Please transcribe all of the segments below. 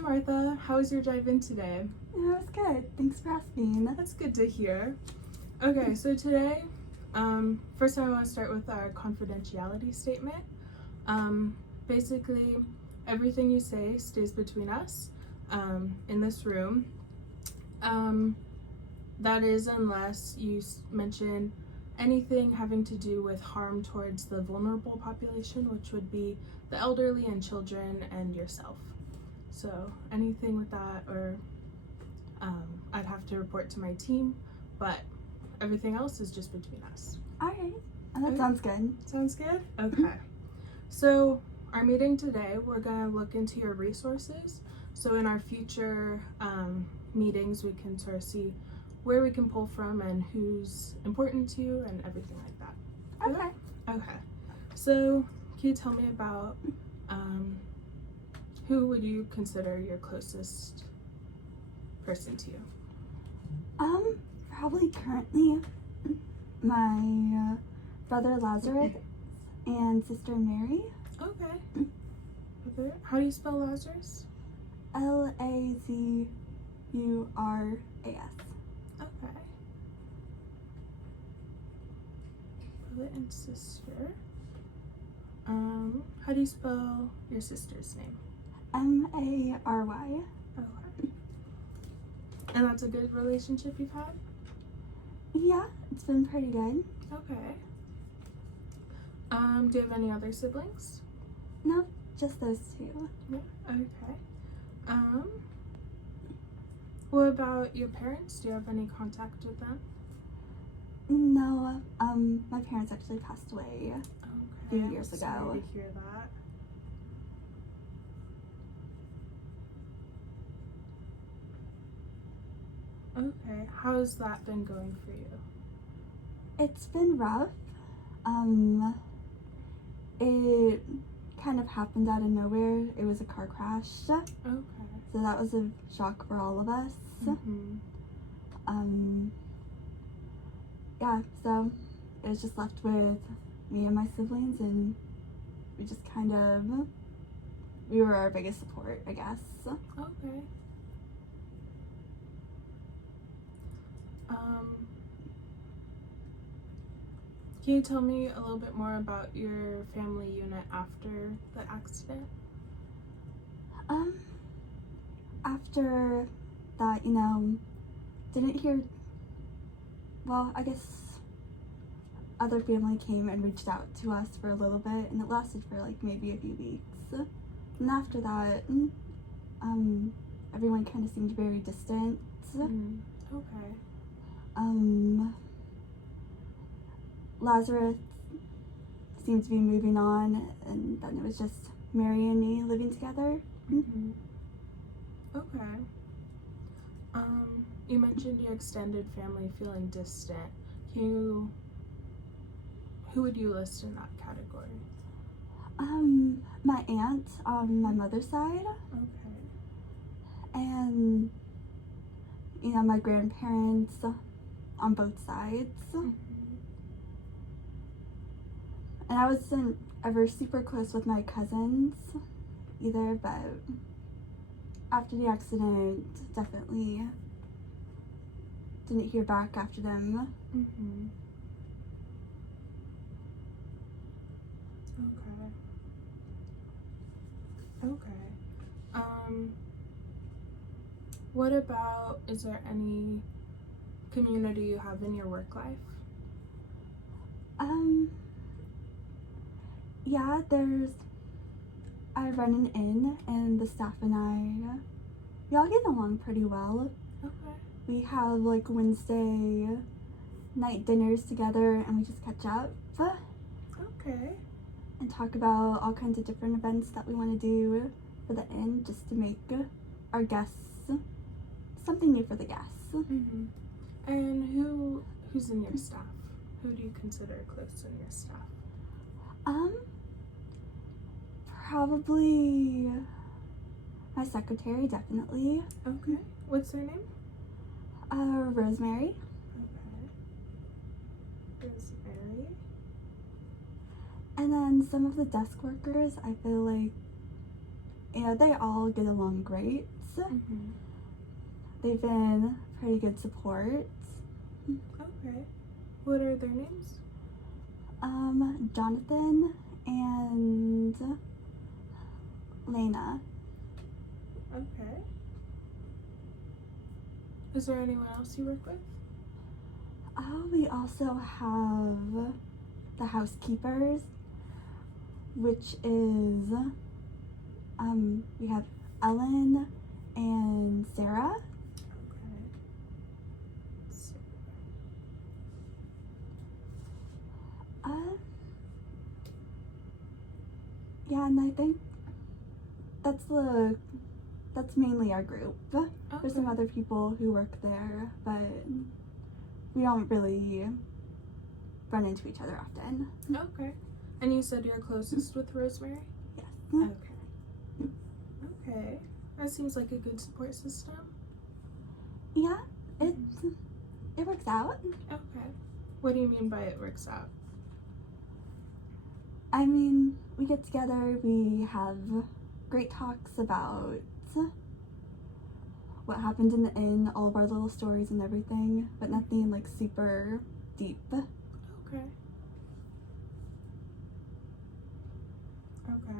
Martha. How was your drive in today? Yeah, it was good. Thanks for asking. That's good to hear. Okay, so today, first I want to start with our confidentiality statement. Basically, everything you say stays between us in this room. That is unless you mention anything having to do with harm towards the vulnerable population, which would be the elderly and children and yourself. So anything with that, or I'd have to report to my team, but everything else is just between us. Alright, that Okay. sounds good. Sounds good? Okay. So our meeting today, we're gonna look into your resources. So in our future meetings, we can sort of see where we can pull from and who's important to you and everything like that. Okay. Okay. So can you tell me about who would you consider your closest person to you? Probably currently my brother Lazarus and sister Mary. Okay. How do you spell Lazarus? Lazurus. Okay. Brother and sister. How do you spell your sister's name? Mary. Okay. And that's a good relationship you've had? Yeah, it's been pretty good. Okay. Do you have any other siblings? No, just those two. Yeah. Okay. What about your parents? Do you have any contact with them? No, my parents actually passed away. Okay. Few years Sorry ago. to hear that. Okay. How's that been going for you? It's been rough. It kind of happened out of nowhere. It was a car crash. Okay. So that was a shock for all of us. Mm-hmm. Yeah, so it was just left with me and my siblings, and we just we were our biggest support, I guess. Okay. Can you tell me a little bit more about your family unit after the accident? After that, didn't hear, well, I guess other family came and reached out to us for a little bit, and it lasted for like maybe a few weeks. And after that, everyone kind of seemed very distant. Okay. Lazarus seemed to be moving on, and then it was just Mary and me living together. Mm-hmm. Okay. You mentioned your extended family feeling distant. Who would you list in that category? My aunt on my mother's side. Okay. And, my grandparents on both sides. Mm-hmm. And I wasn't ever super close with my cousins either, but after the accident, definitely didn't hear back after them. Mm-hmm. Okay. What about, is there any community you have in your work life? Yeah, I run an inn, and the staff and we all get along pretty well. Okay. We have like Wednesday night dinners together, and we just catch up. Okay. And talk about all kinds of different events that we want to do for the inn, just to make our guests something new for the guests. Mm-hmm. And who's in your staff? Who do you consider close in your staff? Probably my secretary, definitely. Okay. What's her name? Rosemary. Okay. Rosemary. And then some of the desk workers, I feel like they all get along great. Mm-hmm. They've been pretty good support. Okay. What are their names? Jonathan and Lena. Okay. Is there anyone else you work with? We also have the housekeepers, which is, we have Ellen and Sarah. Okay. Yeah, and I think that's mainly our group. There's some Okay. other people who work there, but we don't really run into each other often. Okay. And you said you're closest with Rosemary? Yes. Okay. Okay. That seems like a good support system. Yeah, it works out. Okay. What do you mean by it works out? I mean, we get together, we have great talks about what happened in the inn, all of our little stories and everything, but nothing like super deep. Okay. Okay.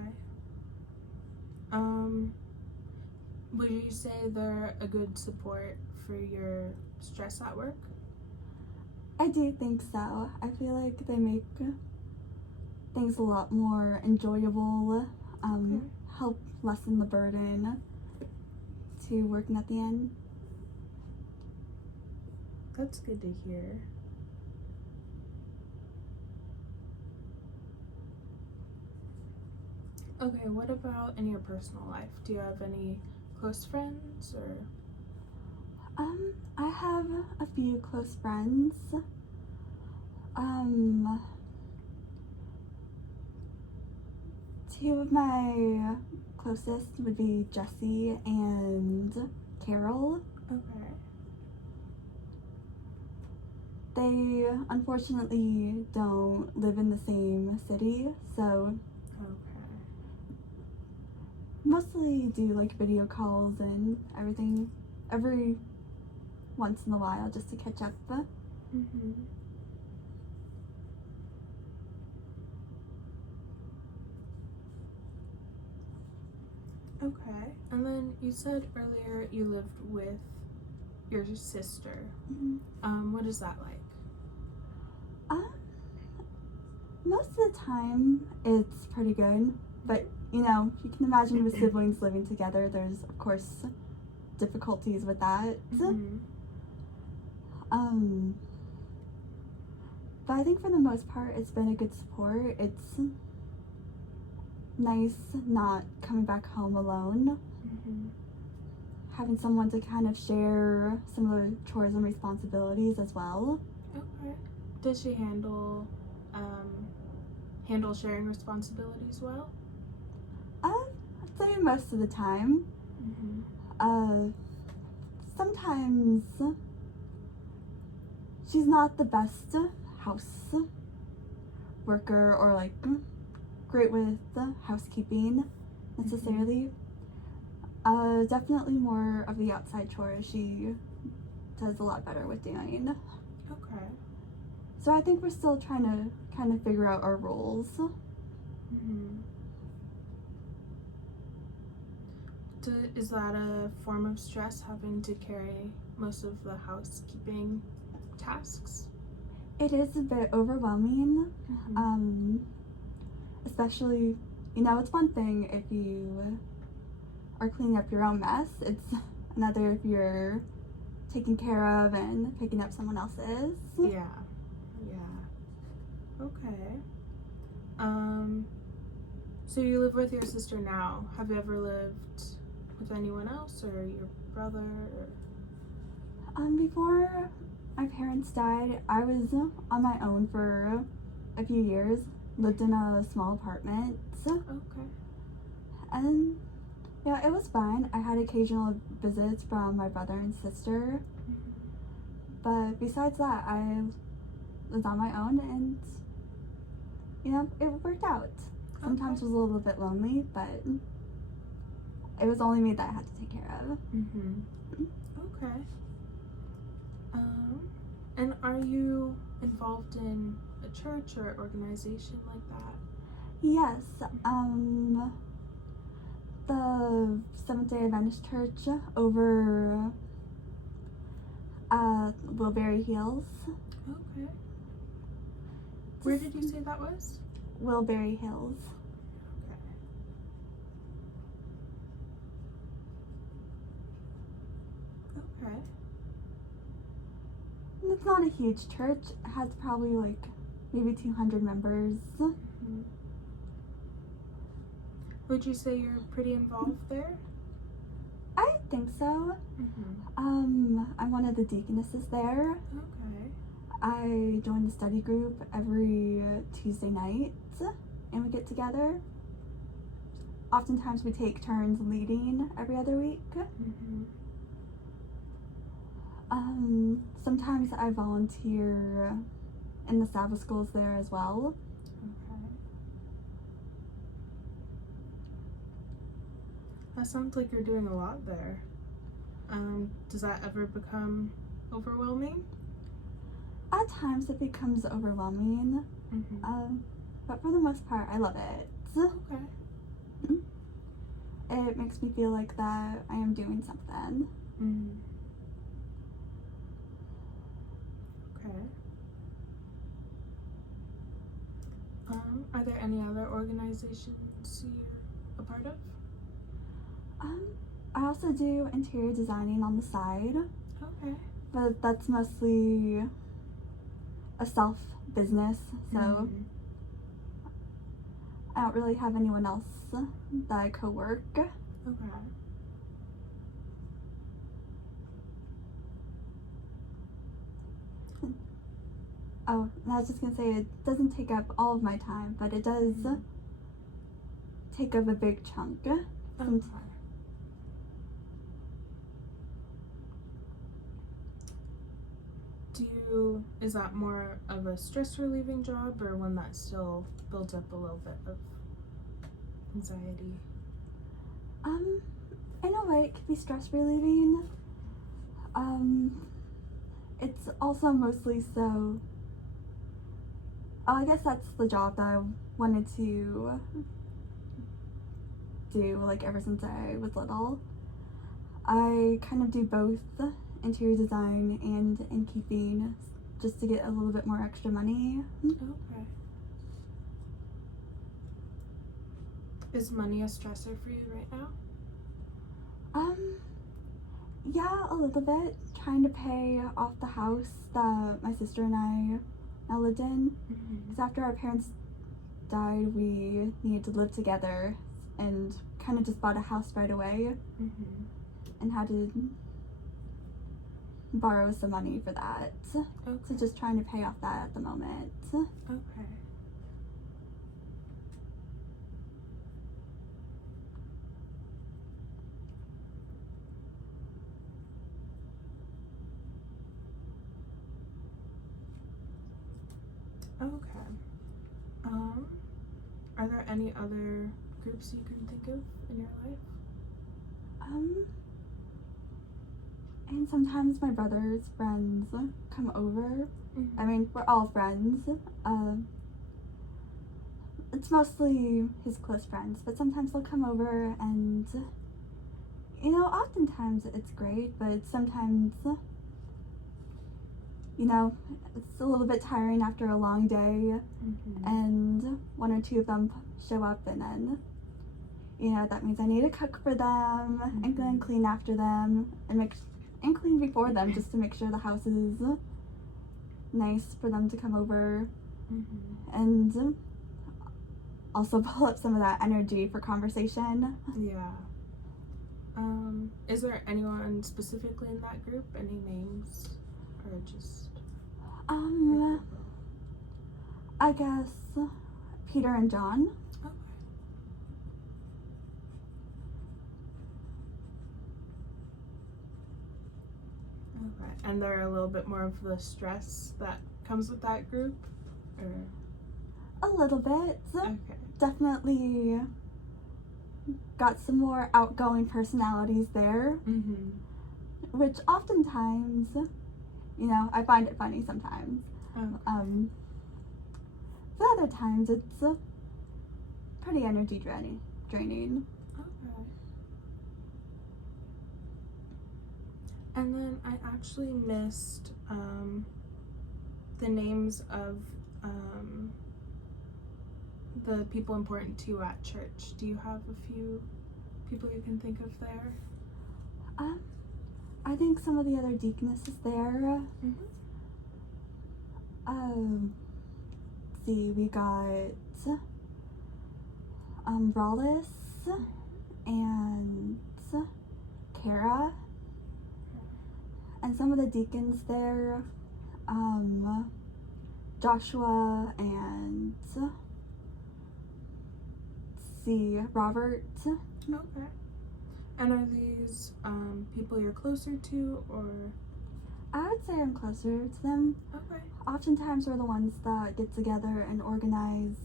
Would you say they're a good support for your stress at work? I do think so. I feel like they make things a lot more enjoyable, Okay. help lessen the burden to working at the end. That's good to hear. Okay, what about in your personal life? Do you have any close friends or? I have a few close friends. Two of my closest would be Jessie and Carol. Okay. They unfortunately don't live in the same city, so Okay. mostly do like video calls and everything every once in a while just to catch up. Mm-hmm. Okay. And then you said earlier you lived with your sister. What is that like? Most of the time it's pretty good, but you can imagine with siblings living together, there's of course difficulties with that. Mm-hmm. But I think for the most part it's been a good support. It's nice not coming back home alone, Mm-hmm. having someone to kind of share similar chores and responsibilities as well. Okay. Does she handle sharing responsibilities well? I'd say most of the time. Mm-hmm. Sometimes she's not the best house worker or like great with housekeeping necessarily. Definitely more of the outside chores she does a lot better with doing. Okay. So I think we're still trying to kind of figure out our roles. Mm-hmm. Is that a form of stress, having to carry most of the housekeeping tasks? It is a bit overwhelming, especially, it's one thing if you are cleaning up your own mess. It's another if you're taken care of and picking up someone else's. Yeah. Okay. So you live with your sister now. Have you ever lived with anyone else or your brother? Before my parents died, I was on my own for a few years, lived in a small apartment, Okay. and it was fine. I had occasional visits from my brother and sister, but besides that, I was on my own, and it worked out. Sometimes Okay. it was a little bit lonely, but it was only me that I had to take care of. Okay. And are you involved in a church or organization like that? Yes, the Seventh-day Adventist Church over Wilbury Hills. Okay. Where did you say that was? Wilbury Hills. Okay. And it's not a huge church. It has probably like maybe 200 members. Would you say you're pretty involved there? I think so. I'm one of the deaconesses there. Okay. I join the study group every Tuesday night, and we get together. Oftentimes we take turns leading every other week. Sometimes I volunteer in the Sabbath schools there as well. Okay. That sounds like you're doing a lot there. Does that ever become overwhelming? At times it becomes overwhelming, but for the most part I love it. Okay. It makes me feel like that I am doing something. Okay. Are there any other organizations you're a part of? I also do interior designing on the side, Okay. but that's mostly a self business, so I don't really have anyone else that I co-work. Okay. Oh, and I was just gonna say, it doesn't take up all of my time, but it does take up a big chunk. Okay. Is that more of a stress relieving job or one that still builds up a little bit of anxiety? In a way it can be stress relieving. It's also mostly so, I guess that's the job that I wanted to do like ever since I was little. I kind of do both interior design and innkeeping just to get a little bit more extra money. Okay. Is money a stressor for you right now? Yeah, a little bit. Trying to pay off the house that my sister and I now lived in. Because after our parents died, we needed to live together and kind of just bought a house right away and had to borrow some money for that. Okay. So just trying to pay off that at the moment. Okay. Okay. Are there any other groups you can think of in your life? And sometimes my brother's friends come over. I mean, we're all friends. It's mostly his close friends, but sometimes they'll come over and, you know, oftentimes it's great, but sometimes, you know, it's a little bit tiring after a long day, and one or two of them show up, and then, you know, that means I need to cook for them and then clean after them and clean before them just to make sure the house is nice for them to come over, and also pull up some of that energy for conversation. Yeah. Is there anyone specifically in that group? Any names? Or just I guess Peter and John. Okay. Okay. And they're a little bit more of the stress that comes with that group? Or A little bit. okay. Definitely got some more outgoing personalities there, Mm-hmm. which oftentimes, I find it funny sometimes. Okay. But other times it's pretty energy draining. Okay. And then I actually missed the names of the people important to you at church. Do you have a few people you can think of there? I think some of the other deaconesses there. Mm-hmm. Let's see, we got Rallis and Kara, and some of the deacons there, Joshua and Robert. Okay. And are these people you're closer to, or? I would say I'm closer to them. Okay. Oftentimes we're the ones that get together and organize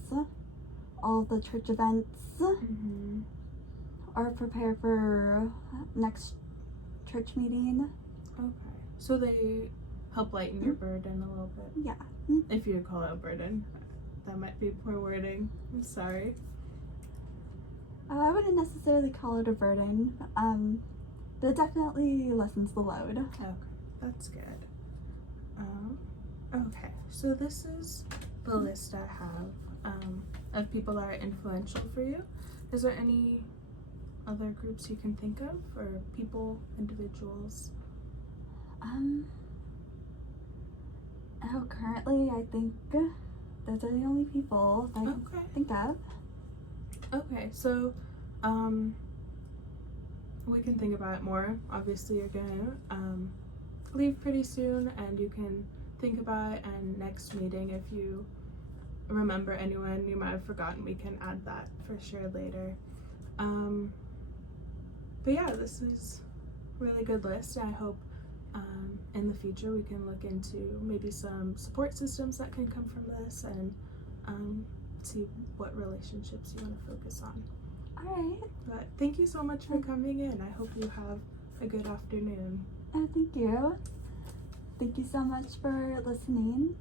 all of the church events Mm-hmm. or prepare for next church meeting. Okay. So they help lighten your burden a little bit. Yeah. If you call it a burden. That might be poor wording. I'm sorry. I wouldn't necessarily call it a burden, but it definitely lessens the load. Okay, that's good. Okay, so this is the list I have of people that are influential for you. Is there any other groups you can think of, or people, individuals? Currently I think those are the only people that I Okay. think of. Okay, so we can think about it more. Obviously, you're gonna leave pretty soon, and you can think about it. And next meeting, if you remember anyone you might have forgotten, we can add that for sure later. But yeah, this is a really good list. I hope in the future we can look into maybe some support systems that can come from this, and see what relationships you want to focus on. Alright, But thank you so much for coming in. I hope you have a good afternoon. thank you. Thank you so much for listening.